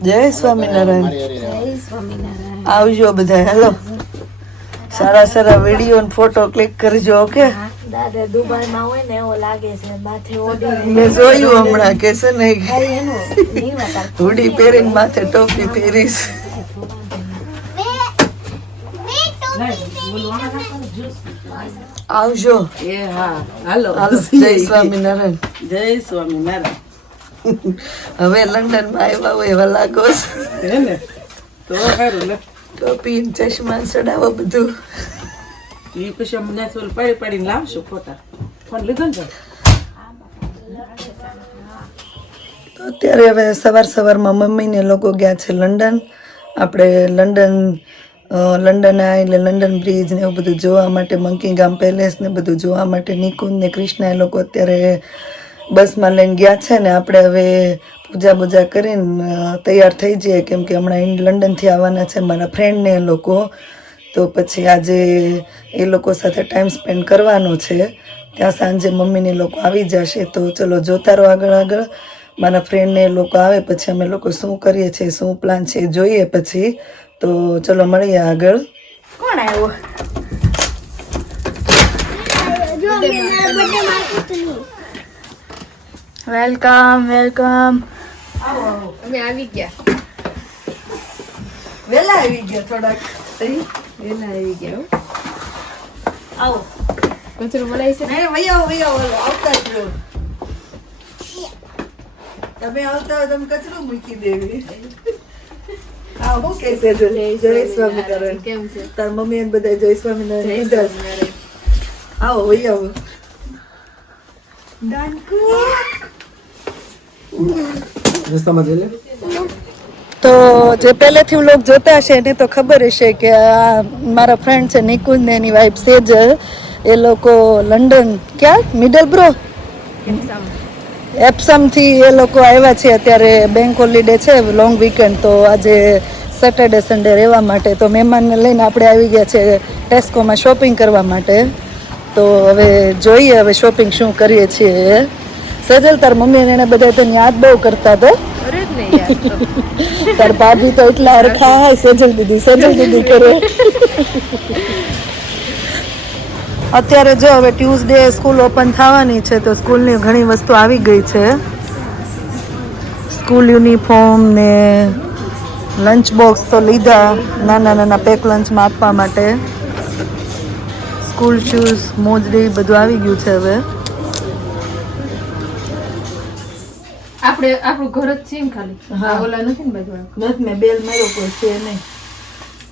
જય સ્વામિનારાયણ. આવજો બધા હેલો. સારા સારા વીડિયો ફોટો ક્લિક કરજો ઓકે હા, દાદા દુબઈમાં હોય ને એવો લાગે છે માથે ઓઢીને મેં જોયું હમણાં કે છે ને હુડી પહેરીને માથે ટોપી પહેરીશ. આવજો. એ હા હાલો. હાલો. જય સ્વામિનારાયણ. જય સ્વામિનારાયણ. હવે લંડનમાં આવ્યા હોય એવા લાગો. ને? તો સારું ને ટોપી ચશ્મા ચડાવો બધું. એ પછી અમને થોડું પાડી પાડીને લાવશું ફોટા. ફોન લીધો ને? તો? અત્યારે હવે સવાર સવારમાં મમ્મીને લોકો ગયા છે લંડન. આપણે લંડન લંડન આ એટલે લંડન બ્રિજ ને એવું બધું જોવા માટે મંકી ગામ પેલેસ ને બધું જોવા માટે નિકુંજ ને કૃષ્ણા એ લોકો અત્યારે બસમાં લઈને ગયા છે ને આપણે હવે પૂજા બૂજા કરીને તૈયાર થઈ જઈએ કેમ કે હમણાં લંડનથી આવવાના છે મારા ફ્રેન્ડને એ લોકો. તો પછી આજે એ લોકો સાથે ટાઈમ સ્પેન્ડ કરવાનો છે. ત્યાં સાંજે મમ્મીને લોકો આવી જશે. તો ચલો જોતા રહો આગળ આગળ. મારા ફ્રેન્ડને એ લોકો આવે પછી અમે લોકો શું કરીએ છીએ શું પ્લાન છે એ જોઈએ પછી. તો ચલો મળીએ આગળ. કોણ આવ્યો? વેલકમ વેલકમ અમે આવી ગયા. વેલા આવી ગયા થોડાક. વેલા આવી ગયા હો. આવો. કચરો બોલાય છે? નહીં વૈયાવો વૈયાવો હાલો, આવતા જ રહો. તમે આવતા હોય તમે કચરો મૂકી દેવી. આવો કે છે જય સ્વામિનારાયણ. કેમ છે? તાર મમ્મી અને બધા જય સ્વામિનારાયણ કીધા છે. આવો તો જે પહેલેથી લોકો જોતા હશે એને તો ખબર હશે કે આ મારા ફ્રેન્ડ છે નિકુંજ ને એની વાઈફ સેજલ એ લોકો લંડન ક્યાં? મિડલ બ્રો એપ્સમથી એ લોકો આવ્યા છે અત્યારે બેંક હોલિડે છે લોંગ વીકેન્ડ તો આજે સેટરડે સન્ડે રહેવા માટે. તો મહેમાનને લઈને આપણે આવી ગયા છે ટેસ્કોમાં શોપિંગ કરવા માટે. તો હવે જોઈએ હવે શોપિંગ શું કરીએ છીએ. સેજલ તાર મમ્મી એને બધા તને યાદ બહુ કરતા હતા. તાર ભાભી તો એટલા હરખા હાય સેજલ દીદી સેજલ દીદી કરે. અત્યારે જો હવે ટ્યુઝડે સ્કૂલ ઓપન થવાની છે તો સ્કૂલની ઘણી વસ્તુ આવી ગઈ છે. સ્કૂલ યુનિફોર્મ ને લંચ બોક્સ તો લીધા નાના નાના પેક લંચમાં આપવા માટે. સ્કૂલ શૂઝ મોજડી બધું આવી ગયું છે હવે. આપણે આપણું ઘર જ છે ખાલી. હા. ઓલા નથી ને બધું નથી મેં બેલ માર્યો કોઈ છે નહીં.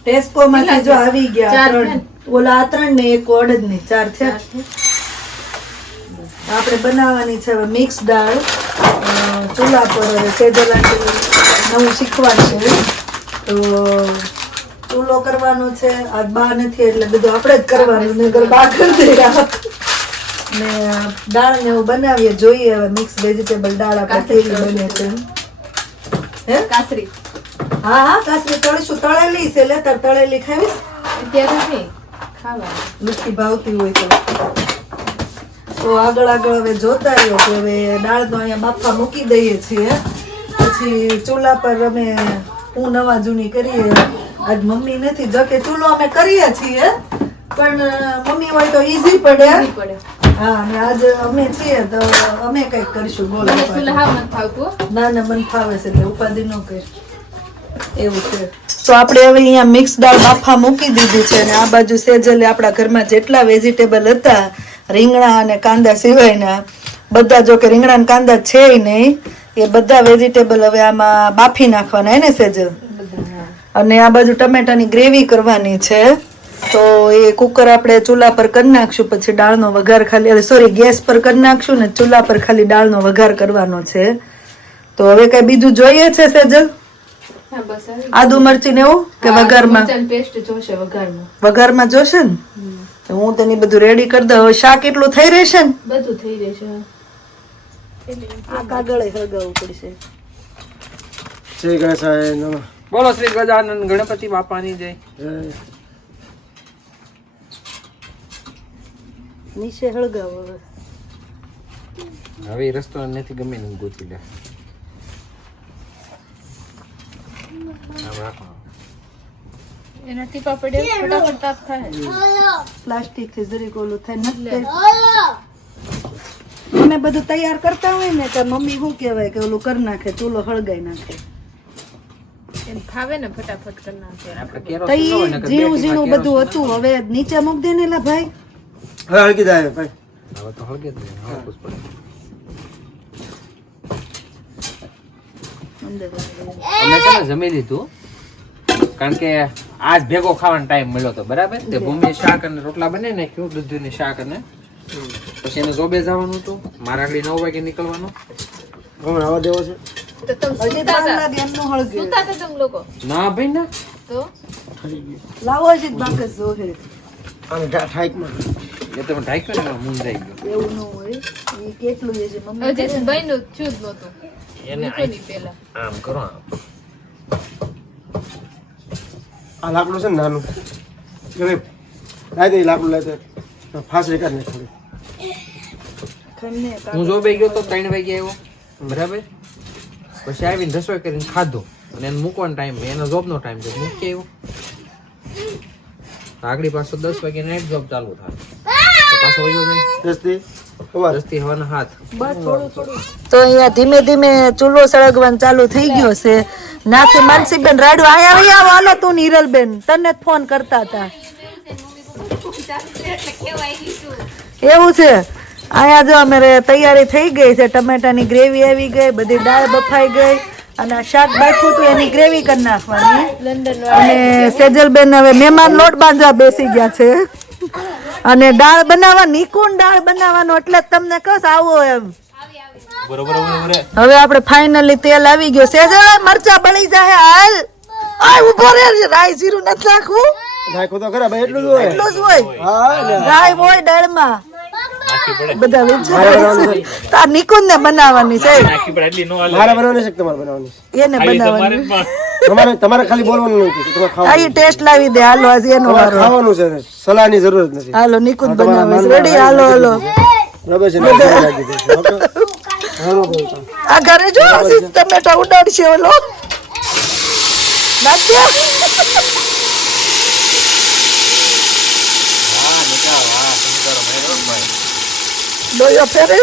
ટેસ્કો માંથી જો આવી ગયા ત્રણ. ઓલા ત્રણ ને એક ઓડ જ નહીં ચાર છે. આપણે બનાવવાની છે હવે મિક્સ દાળ ચૂલા પર હવે સેજલ નવું શીખવાડશે. તો ચૂલો કરવાનો છે આ બા નથી એટલે બધું આપણે જ કરવાનું નગર બા કરી દે ને દાળ ને એવું બનાવીએ જોઈએ હવે મિક્સ વેજીટેબલ દાળ આપણે કેવી બને છે. હે? કાસરી. હા હા કાસરી તળીશું. તળેલી છે લે તાર તળેલી ખાવીશ અત્યારે નહીં ખાવા મીઠી ભાવતી હોય તો. તો આગળ આગળ હવે જોતા રહ્યો કે હવે દાળ તો અહીંયા બાફા મૂકી દઈએ છીએ પછી ચૂલા પર અમે હું નવા જૂની કરીએ. આજ મમ્મી નથી જો કે ચૂલો અમે કરીએ છીએ પણ મમ્મી હોય તો ઈઝી પડે. પડે. હા અને આજે અમે છીએ તો અમે કંઈક કરીશું બોલો. ના ના મને ફાવે છે એટલે ઉપાધિ ન કર એવું છે. તો આપણે હવે અહીંયા મિક્સ દાળ બાફા મૂકી દીધી છે અને આ બાજુ સેજલે આપણા ઘરમાં જેટલા વેજીટેબલ હતા રીંગણા અને કાંદા સિવાયના બધા જો કે રીંગણા અને કાંદા છે નહીં એ બધા વેજીટેબલ હવે આમાં બાફી નાખવાના હે ને સેજલ? અને આ બાજુ ટમેટાની ગ્રેવી કરવાની છે. તો એ કુકર આપણે ચૂલા પર કરી નાખશું પછી દાળનો વઘાર ખાલી સોરી ગેસ પર કરી નાખશું ને ચૂલા પર ખાલી દાળનો વઘાર કરવાનો છે. તો હવે કઈ બીજું જોઈએ છે સેજલ? આદુ મરચી ને એવું? કે વઘારમાં? વઘારમાં. વઘારમાં જોશે ને? તો હું તેની બધું રેડી કરી દઉં. હવે શાક એટલું થઈ રહેશે ને? બધું થઈ રહેશે આ કાગળે હળગાવવું પડશે. જય ગણેશાય નમઃ. બોલો શ્રી ગજાનંદ ગણપતિ બાપાની જય. જય. નીચે હળગાવો હવે. હવે રસ્તો નથી ગમે ને ગોતી લે. એના ટીપા ફટાફટ તાપ થાય. પ્લાસ્ટિકથી જરીક ઓલું થાય નથી અમે બધું તૈયાર કરતા હોય ને તો મમ્મી શું કહેવાય કે ઓલું કરી નાખે ચૂલો હળગાઈ નાખે. એમ ખાવે ને ફટાફટ કરી નાખે. ઝીણું ઝીણું બધું હતું હવે નીચે મૂકી દે ને ભાઈ. હવે હળગી જાય ભાઈ. હવે તો હળગે જ નહીં હળગવું જ પડે. અમે જમી લીધું? કારણ કે આજ ભેગો ખાવાનો ટાઈમ મળ્યો હતો બરાબર? તે ભૂમિ શાક અને રોટલા બને નાખ્યું દૂધની શાક અને પછી એને જોબે જવાનું હતું. મારા આગળ નવ વાગે નીકળવાનું. હમણાં આવા દેવો છે. તો તમે હજી સુતા બાર હતા? લાગે એમનું હળગે. સુતા હતા તમે લોકો? ના ભાઈ ના. તો? લાવો છે બાકસ જોહે. અને ઠાઈકમાં. એ તો ઢાંક્યો ને મુંજાઈ ગયો. એવું ન હોય. એ કેટલું એ છે? મમ્મી હજી બન્યું જ છું જ નહોતું. એને પેલા આમ કરો આમ. આ લાકડું છે ને નાનું. કે ભાઈ લાવી દે લાકડું લાવી દે. ફાસરી કાઢ નાખ થોડી. હું જો બે ગયો તો ત્રણ વાગે આવ્યો. બરાબર? પછી આવીને રસોઈ કરીને ખાધો. અને એને મૂકવાનો ટાઈમ એનો જોબનો ટાઈમ છે. મૂકી આવ્યો. આગળ પાછો દસ વાગે નાઇટ જોબ ચાલુ થાય. પાછો વયો જાય. તો અહીંયા ધીમે ધીમે ચૂલો સળગવાનું ચાલુ થઈ ગયો છે. નાથી માનસીબેન રાડવા આયા વઈ આવો. હાલો તું નીરલબેન તને ફોન કરતા હતા. એવું છે? અહીંયા જો અમારે તૈયારી થઈ ગઈ છે. ટમેટાની ગ્રેવી આવી ગઈ બધી દાળ બફાઈ ગઈ. અને શાક બાફું હતું એની ગ્રેવી કરી નાખવાની. લંડન અને સેજલબેન હવે મહેમાન લોટ બાંધવા બેસી ગયા છે. અને દાળ બનાવવા નિકુણ દાળ બનાવવાનો એટલે જ તમને કસ આવો એમ. હવે આપણે ફાઇનલી તેલ આવી ગયો સેજલ મરચા બળી જાય હાલ. આય ઊભો રે રાઈ જીરું નથી નાખવું. નાખો તો ખરા ભાઈ એટલું જ હોય. એટલું જ હોય. હા રાઈ હોય દાળમાં. બધા વિચારે તાર નિકુંજ ને બનાવવાની છે. મારે બનાવવાની છે તમારે બનાવવાની એને બનાવવાની. તમારે તમારે ખાલી બોલવાનું નથી તમારે ખાવાનું ઈ ટેસ્ટ લાવી દે હાલો આજે એનો વારો. ખાવાનું છે સલાહની જરૂર નથી. હાલો નિકુંજ બનાવે છે. રેડી હાલો હાલો. બરાબર છે ને બધું ઓકે? આ ઘરે જો ટમેટા ઉડાડશે ઓલો. નાખો ડોયો ફેરે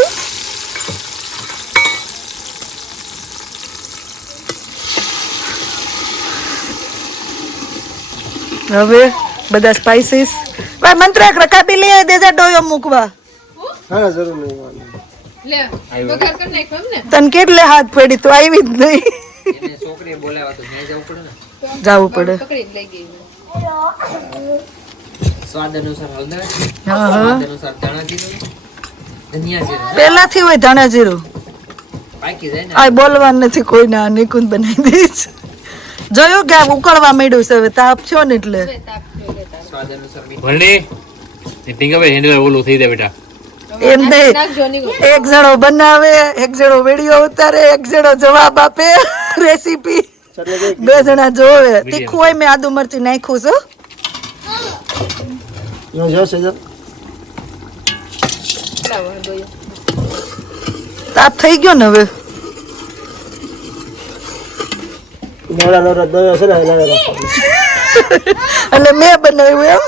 હવે બધા સ્પાઇસીસ ભાઈ મંત્ર રકાબી લઈ આવી દેજા ડોયો મૂકવા. હા જરૂર નહીં. લે ઘર કર નાખ્યો ને તને કેટલે હાથ પડી તો આવી જ નહીં. એને છોકરીએ બોલાવ્યા તો ત્યાં જવું પડે ને. જવું પડે. પકડી લઈ ગઈ સ્વાદ અનુસાર હળદર સ્વાદ અનુસાર ધાણા જીરું પેલાથી હોય ધાણા જીરું આ બોલવાનું નથી કોઈ ના નિકુંજ બનાવી દઈશ. જોયું કે આ ઉકળવા માંડ્યું છે હવે તાપ છો ને એટલે. સ્વાદ અનુસાર મીઠું હેન્ડલ ઓલું થઈ જાય બેટા. એમ નહીં. એક જણો બનાવે એક જણો વીડિયો ઉતારે એક જણો જવાબ આપે. રેસીપી. બે જણા જોવે. તીખું હોય મેં આદુ મરચી નાખ્યું છે. તાપ થઈ ગયો ને હવે. એટલે મેં બનાવ્યું એમ.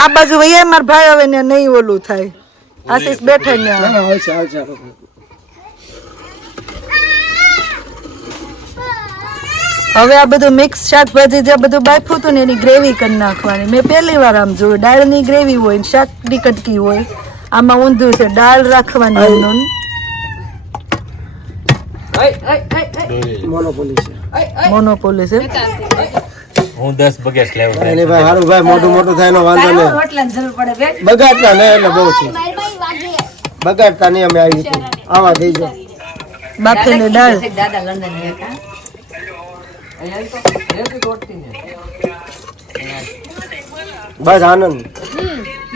આ બાજુ વૈયા મારા ભાઈ હવે ને નહીં ઓલું થાય. આશીષ બેઠે ને હવે આ બધું મિક્સ શાકભાજી જે બધું બાફ્યું હતું ને એની ગ્રેવી કરી નાખવાની. મેં પહેલી વાર આમ જોયું. દાળની ગ્રેવી હોય ને શાકની કટકી હોય આમાં ઊંધું છે. દાળ રાખવાની એનું મોનોપોલી છે. હું દસ બગેટ લેવું ભાઈ ભાઈ હારું ભાઈ મોટું મોટું થાય એનો વાંધો નહીં. બગાડતા નહીં એટલે બહુ છે. બગાડતા નહીં અમે આવી આવા જાઓ. બાફેલી દાળ. બસ આનંદ.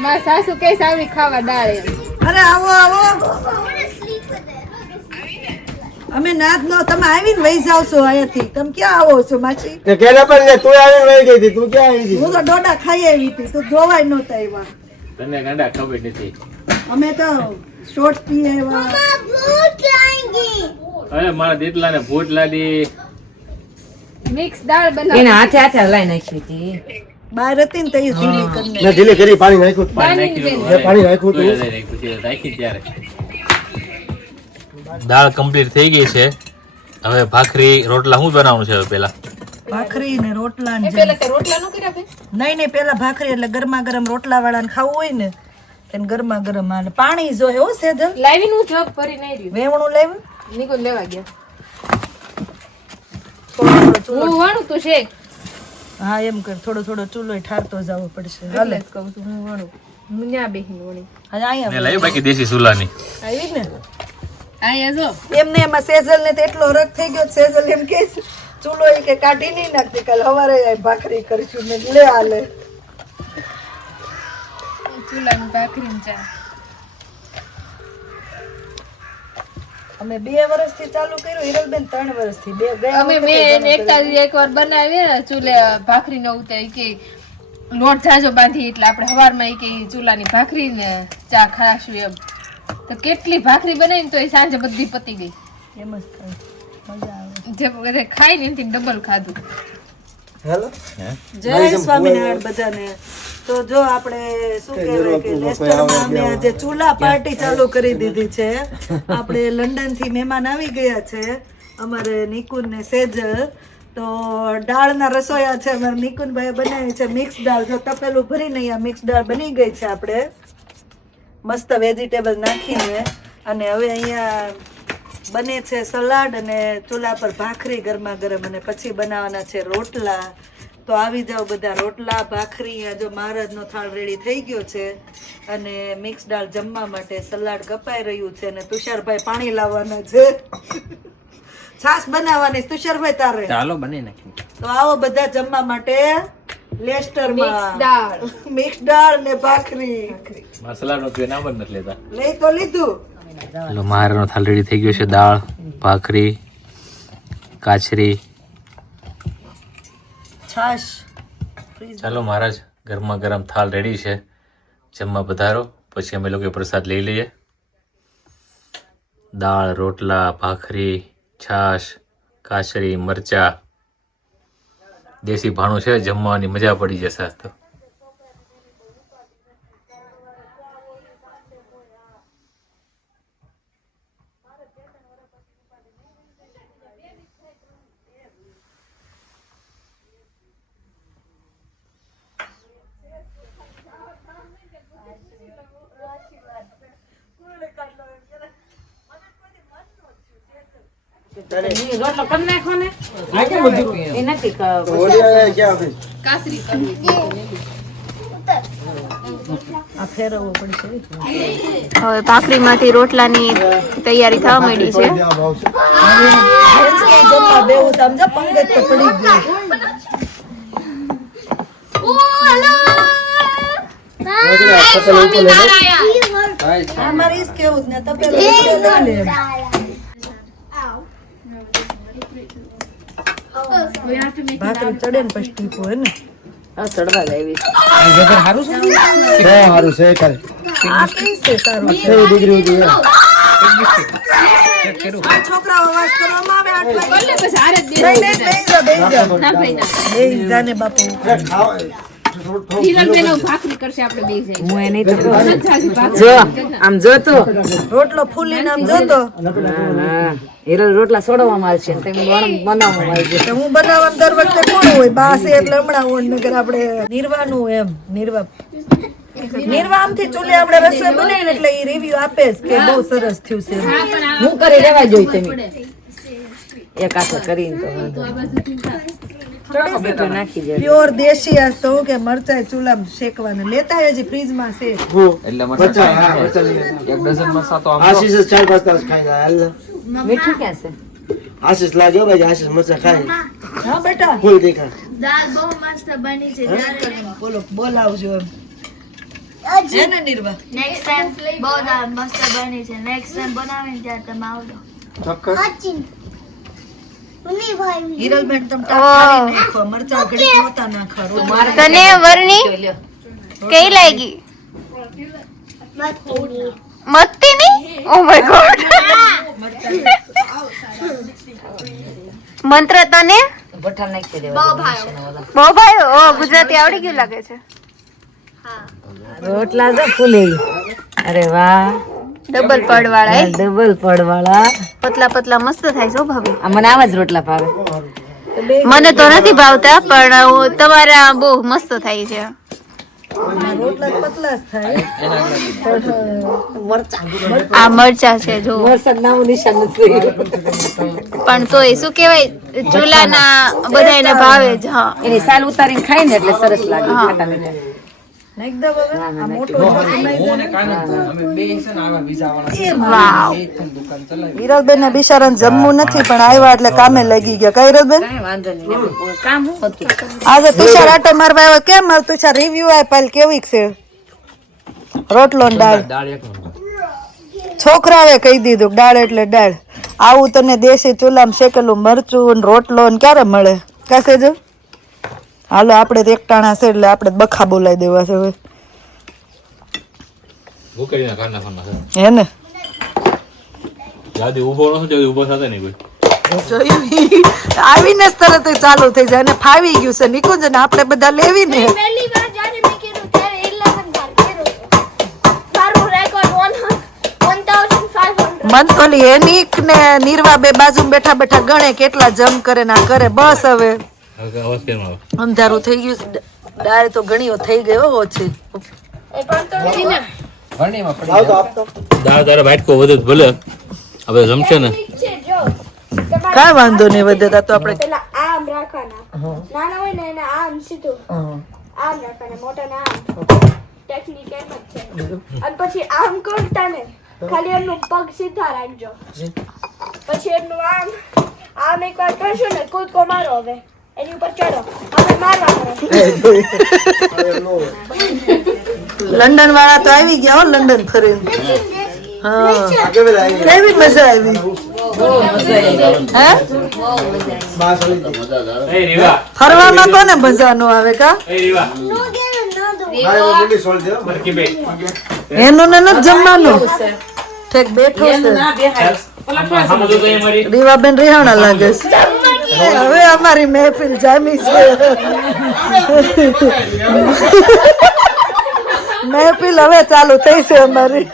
મારા સાસુ કે આવી ખાવા ડાળે અરે આવો આવો. અમે નાથ નો તમે આવીને વહી જાવ છો અહીંયાથી. તમે ક્યાં આવો છો માછી કે કેને પણ ને તું આવીને વહી ગઈ હતી તું ક્યાં આવી હતી હું તો ડોડા ખાઈ આવી હતી તું જોવાય નહોતા આવ્યા તને ગાંડા ખબર નથી. અમે તો શોર્ટ પીએ એવા અરે મારા દીતલા ને ભૂત લાદી. મિક્સ દાળ બનાવી એના હાથે હાથે હલાઈ નાખી હતી બહાર હતી ને તઈ ઢીલી કરીને ના ઢીલી કરી પાણી નાખ્યું પાણી નાખ્યું છે, નાખી ત્યારે. દાળ કમ્પ્લીટ થઈ ગઈ છે. હવે ભાખરી રોટલા શું બનાવવાનું છે હવે પેલા ભાખરી ને રોટલા ને પેલા તો રોટલા નો કર્યા નહીં નહીં પેલા ભાખરી એટલે ગરમા ગરમ રોટલા વાળા ને ખાવું હોય ને તેને ગરમા ગરમ પાણી જોઈએ હો સેધન. લાવી નું જગ ભરી નહીં રહ્યું. વેવણું લેવું નીકો લેવા ગયા. થોડો થોડો ચૂલો હું શેક. હા એમ કર થોડો થોડો ચૂલો ઠારતો જવો પડશે. હાલે. કહું છું હું વણું. મુન્યા ન્યા વણી. હા અહીંયા મેં લાવી બાકી દેશી સુલાની આવી ને? અહીંયા જો. એમને એમાં સેજલ ને તો એટલો રગ થઈ ગયો સેઝલ એમ કે ચૂલો એ કે કાઢી નહીં નાખતી કાલ હવારે ભાખરી કરીશું મેં લે હાલે ચૂલાની ભાખરી ને ચા. અમે બે વર્ષથી ચાલુ કર્યું હિરલબેન ત્રણ વર્ષથી બે ગયા અમે મેં એકતા એક વાર બનાવી ને ચૂલે ભાખરી ને ઉતાર કે લોટ જાજો બાંધી એટલે આપણે હવારમાં ઈ કે ચૂલાની ભાખરી ને ચા ખાશું એમ. તો કેટલી ભાખરી બનાવી ને તો એ સાંજે બધી પતી ગઈ. એમ જ મજા આવે. જે ખાઈ ને એમથી ડબલ ખાધું. હેલો? જય સ્વામિનારાયણ બધાને. તો જો આપણે શું કહેવાય કે લેસ્ટરમાં અમે આજે ચૂલા પાર્ટી ચાલુ કરી દીધી છે. આપણે લંડનથી મહેમાન આવી ગયા છે. અમારે નિકુન ને સેજલ. તો દાળના રસોયા છે અમારે નિકુનભાઈ બનાવી છે મિક્સ દાળ જો તપેલું ભરીને અહીંયા મિક્સ દાળ બની ગઈ છે આપણે. મસ્ત વેજીટેબલ નાખીને. અને હવે અહીંયા બને છે સલાડ અને ચૂલા પર ભાખરી ગરમા ગરમ અને પછી બનાવવાના છે રોટલા. તો આવી જાઓ બધા રોટલા ભાખરી આ જો મહારાજનો થાળ રેડી થઈ ગયો છે અને મિક્સ દાળ જમવા માટે સલાડ કપાઈ રહ્યું છે અને તુષારભાઈ પાણી લાવવાના છે. છાશ બનાવવાની. તુષારભાઈ તારે? ચાલો બની નાખી તો આવો બધા જમવા માટે લેસ્ટરમાં. દાળ. મિક્સ દાળ ને ભાખરી. મસાલાનો કોઈ નામ જ નથી લેતા. લઈ તો લીધું. એટલે મારાનો થાલ રેડી થઈ ગયો છે દાળ ભાખરી કાચરી. છાશ. ચાલો મહારાજ ગરમા ગરમ થાળ રેડી છે. જમવા પધારો પછી અમે લોકો પ્રસાદ લઈ લઈએ. દાળ રોટલા ભાખરી છાશ કાચરી મરચા. દેશી ભાણું છે જમવાની મજા પડી જશે આજ તો. રોટલો કરી નાખો ને. એ નથી ક- હોળી આવે ક્યાં આપી? કાસરી કરવી આ ફેરવવો પડશે હવે ભાખરીમાંથી રોટલાની તૈયારી થવા માંડી છે. ત્યાં ભાવ છે. જમવા બેવું સમજા પંગત તો પડી ગયું રોટલા તપેલું ઉપર લઈ લો. અમારે ઈ જ કેવું છે ને તપેલું નીચે લઈ લે એમ. ભાખરી ચડે ને પછી ટીપો હે ને? આ ચડવા જ આવી છે. સારું છે? ખાલી. આ કઈ છે સારું છે કેવી ડિગ્રી હતી એ? આ અવાજ કરવામાં આવે આટલા. બસ હારે જ નહીં નહીં બેહી જા ના ભાઈ ના બેહી જા ને બાપુ. આમ જોતો. રોટલો ફૂલીને આમ જોતો. હિરલ રોટલા સોડવામાં આવશે બનાવવામાં તો હું બનાવવામાં દર વખતે કોણ હોય? બાસ એટલે હમણાં હોય નગર આપણે નિર્વાનું એમ નિર્વા નિર્વામથી ચૂલે આપણે રસોઈ બનાવીને એટલે એ રિવ્યુ આપે કે બહુ સરસ થયું છે. હું કરી લેવા જોઈ તમે. એક હાથે કરીને તો પ્યોર દેશી તો હું કે મરચાઈ ચૂલામાં શેકવાના. લેતા હજી ફ્રીજમાં છે. એટલે મરચાં, હા. એક ડઝન મરચાં તો આશીષ ચાર પાંચ તાસ ખાઈ જાય. મીઠું ક્યાં છે? આશીષ લાગ્યો ભાઈ આશીષ મરચા ખાય હા બેટા. ફૂલ દેખા દાળ બહુ મસ્ત બની છે બોલો બોલાવજો એમ. ને નિર્વા નેક્સ્ટ ટાઈમ બહુ દાળ મસ્ત બની છે. નેક્સ્ટ ટાઈમ બનાવીને ત્યારે તમે આવજો. ચોક્કસ. ઘડીક નહોતા તને વરની કઈ લાગી? મત્તીની ઓ માય ગોડ મંત્ર તને? ભઠ્ઠા નાખી દેવા બહુ ભાઈ ઓ ગુજરાતી આવડી ગયું લાગે છે. રોટલા તો ફૂલે. અરે વાહ. ડબલ પડ વાળા ડબલ પડવાળા. પતલા પતલા મસ્ત થાય છે ભાભી. આ મને આવા જ રોટલા ભાવે. મને તો નથી ભાવતા પણ તમારા બહુ મસ્ત થાય છે. આ મરચા છે જો. વરસાદ નામું નિશાન નથી શું કેવાય ચૂલાના બધાને ભાવે જ હા. એની સાલ ઉતારીને ખાય ને એટલે સરસ લાગે મીઠા વાવ વિરલબેન ને બિચારા જમવું નથી પણ આવ્યા એટલે કામે લાગી ગયા. કઈ કામ આજે તુષાર આટો મારવા આવ્યો. કેમ માર તુષાર રિવ્યુ પાલ કેવી છે? રોટલો ને દાળ. છોકરાએ કહી દીધું દાળ એટલે દાળ. આવું તને દેશી ચૂલામાં શેકેલું મરચું રોટલો ને ક્યારે મળે? કાસે જો હાલો આપણે તો એકટાણા છે એટલે આપણે બખા બોલાવી દેવા છે હવે. હે ને? ઊભો ઊભો નહીં કોઈ. આવીને જ તરત ચાલુ થઈ જાય અને ફાવી ગયું છે. નિકુંજ ને આપણે બધા લેવી ને પહેલી વાર જ્યારે મેં કીધું ત્યારે 11 વાર કર્યું મારું રેકોર્ડ 1500 મન તો ને નિર્વા બે બાજુ બેઠા બેઠા ગણે કેટલા જમ કરે ના કરે. બસ હવે. અંધારું થઈ ગયું છે. દાળ તો ઘણી થઈ ગયો હો ઓછી દાળ તારે વાટકો વધે ભલે. હવે જમશે ને. કાંઈ વાંધો નહીં વધે તો આપણે પેલા આમ રાખવાના. નાના હોય ને એને આમ સીધું. આમ રાખવાના મોટા ના આમ. ટેકનિક એમ જ છે. અને પછી આમ કરતા ને ખાલી એમનું પગ સીધા રાખજો. પછી એમનું આમ આમ એકવાર કરશો ને કૂદકો મારો હવે. એની ઉપર ચડો હવે મારવા લંડન વાળા તો આવી ગયા હો લંડન ફરીને હા કેવી મજા આવી હે બાસ આવી ગઈ. એ રીવા ફરવામાં કોને મજા નો આવે કા એ રીવા મારે એવો બુડી સોલ છે હો. મરકી બે એનું ને નથી જમવાનું ઠેક બેઠો છે રીવાબેન રિહાણા લાગે છે હવે અમારી મહેફિલ જામી છે. મહેફિલ હવે ચાલુ થઈ છે અમારી.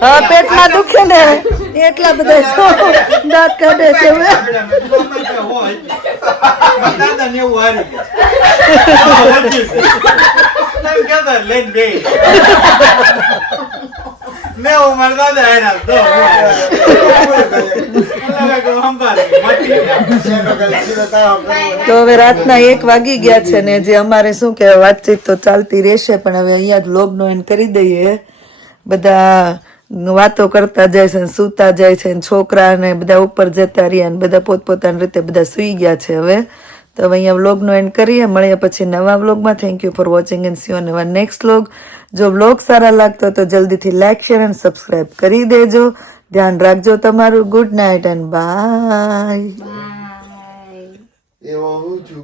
હા, પેટમાં દુખે ને, એટલા બધા દાંત કાઢે છે હવે શેકો કરી સીધો તાવ કરવો. તો હવે રાતના એક વાગી ગયા છે ને જે અમારે શું કહેવાય, વાતચીત તો ચાલતી રહેશે, પણ હવે અહીંયા જ લોગનો એન્ડ કરી દઈએ બધા વાતો કરતા જાય છે ને સૂતા જાય છે ને છોકરા ને બધા ઉપર જતા રહ્યા ને બધા પોતપોતાની રીતે બધા સૂઈ ગયા છે હવે. તો હવે અહીંયા વ્લોગનો એન્ડ કરીએ. મળીએ પછી નવા વ્લોગમાં thank you for watching and see on our next vlog જો વ્લોગ સારા લાગતો હોય તો જલ્દીથી લાઇક શેર એન્ડ સબસ્ક્રાઇબ કરી દેજો. ધ્યાન રાખજો તમારું. ગુડ નાઇટ એન્ડ બાય એવો હું છું.